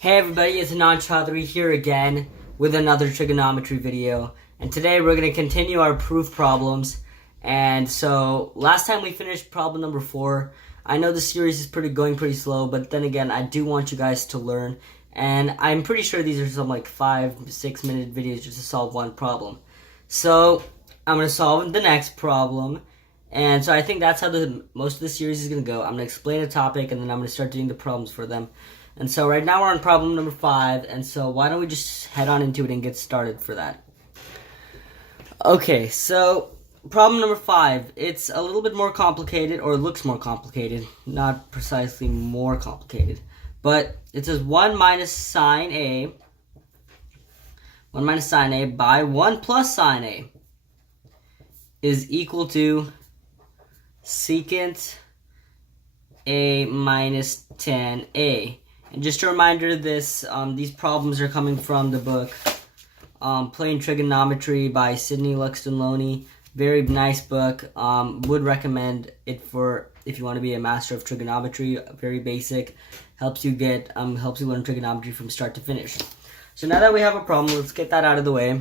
Hey everybody, it's Anand Chaudhary here again with another trigonometry video. And today we're going to continue our proof problems. And so last time we finished problem number 4. I know the series is going pretty slow, but then again, I do want you guys to learn. And I'm pretty sure these are some like 5-6 minute videos just to solve one problem. So I'm going to solve the next problem. And so I think that's how most of the series is going to go. I'm going to explain a topic and then I'm going to start doing the problems for them. And so right now we're on problem number 5, and so why don't we just head on into it and get started for that. Okay, so problem number 5, it's a little bit more complicated, or it looks more complicated, not precisely more complicated. But it says 1 minus sine A by 1 plus sine A is equal to secant A minus tan A. And just a reminder, these problems are coming from the book Plain Trigonometry by Sidney Luxton Loney. Very nice book. Would recommend it for if you want to be a master of trigonometry. Very basic. Helps you learn trigonometry from start to finish. So now that we have a problem, let's get that out of the way.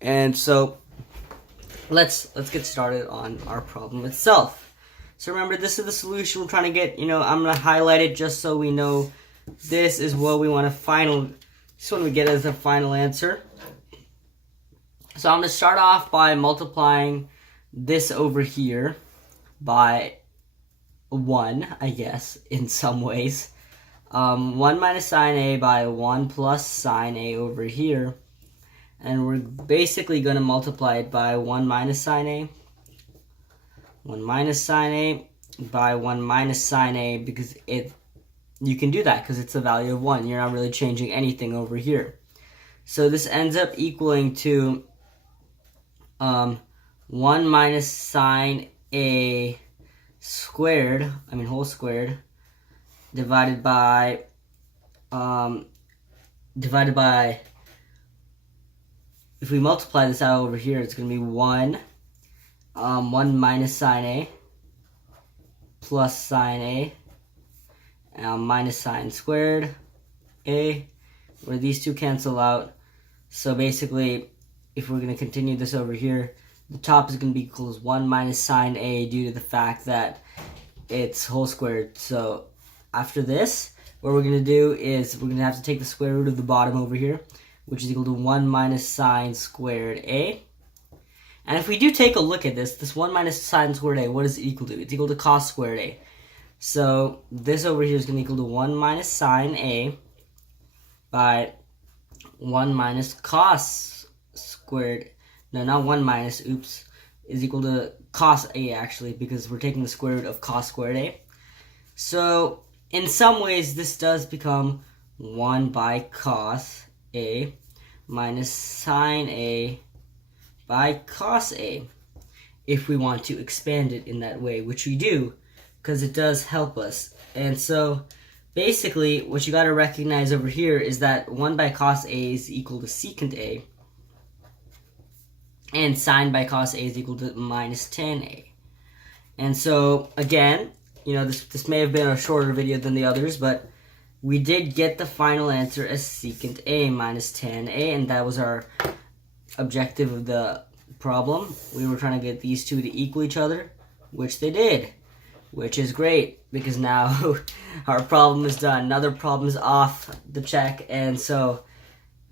And so let's get started on our problem itself. So remember, this is the solution we're trying to get. I'm going to highlight it just so we know this is what we want to get as a final answer. So I'm going to start off by multiplying this over here by 1, I guess, in some ways. 1 minus sine A by 1 plus sine A over here. And we're basically going to multiply it by 1 minus sine A. 1 minus sine A by 1 minus sine A, because you can do that because it's a value of 1. You're not really changing anything over here. So this ends up equaling to 1 minus sine A squared, whole squared, divided by, if we multiply this out over here, it's going to be 1 minus sine A plus sine A, minus sine squared A, where these two cancel out. So basically, if we're going to continue this over here, the top is going to be equals 1 minus sine A due to the fact that it's whole squared. So after this, what we're going to do is we're going to have to take the square root of the bottom over here, which is equal to 1 minus sine squared A. And if we do take a look at this 1 minus sine squared A, what is it equal to? It's equal to cos squared A. So this over here is going to equal to 1 minus sine A by 1 minus cos squared. No, not 1 minus, oops. Is equal to cos A, actually, because we're taking the square root of cos squared A. So in some ways, this does become 1 by cos A minus sine A by cos A, if we want to expand it in that way, which we do, because it does help us. And so basically what you got to recognize over here is that 1 by cos A is equal to secant A, and sine by cos A is equal to minus tan A. And so again, this may have been a shorter video than the others, but we did get the final answer as secant A minus tan A, and that was our objective of the problem. We were trying to get these two to equal each other, which they did, which is great, because now our problem is done. Another problem is off the check, and so,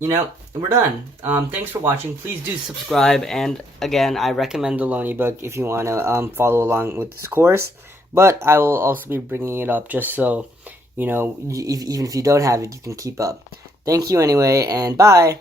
we're done. Thanks for watching. Please do subscribe, and again, I recommend the Loney book if you want to follow along with this course, but I will also be bringing it up just so, even if you don't have it, you can keep up. Thank you anyway, and bye!